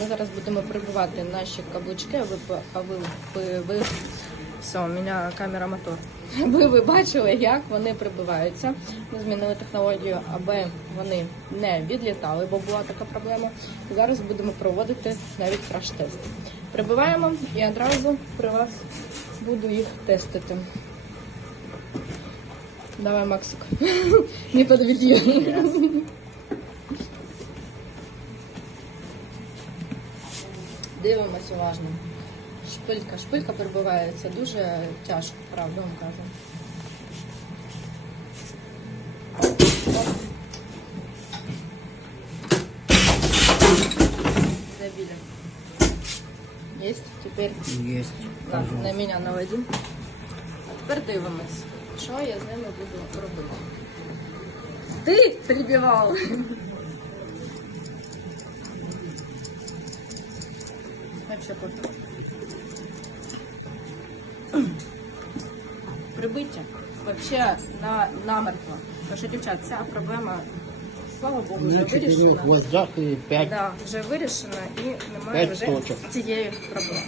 Ми зараз будемо прибивати наші каблучки, а ви, ви, ви, все, у мене камера мотор. Ви, ви бачили, як вони прибиваються. Ми змінили технологію, аби вони не відлітали, бо була така проблема. Зараз будемо проводити навіть краш-тест. Прибиваємо і одразу при вас буду їх тестити. Давай, Максик. Не подведи. Дивимось уважно. Шпилька, шпилька прибивається дуже тяжко, правда вам кажу. Забили. Есть? Теперь Есть. так, на мене наводи. Тепер дивимось, що я з ними буду робити. Ти прибивав! Пофіг. Прибиття вообще на, намертво. Тому що, дівчат, ця проблема, слава Богу, вже вирішена. У гвоздях и пять. Да, вже вирішена і немає П'ять вже точок. цієї проблеми.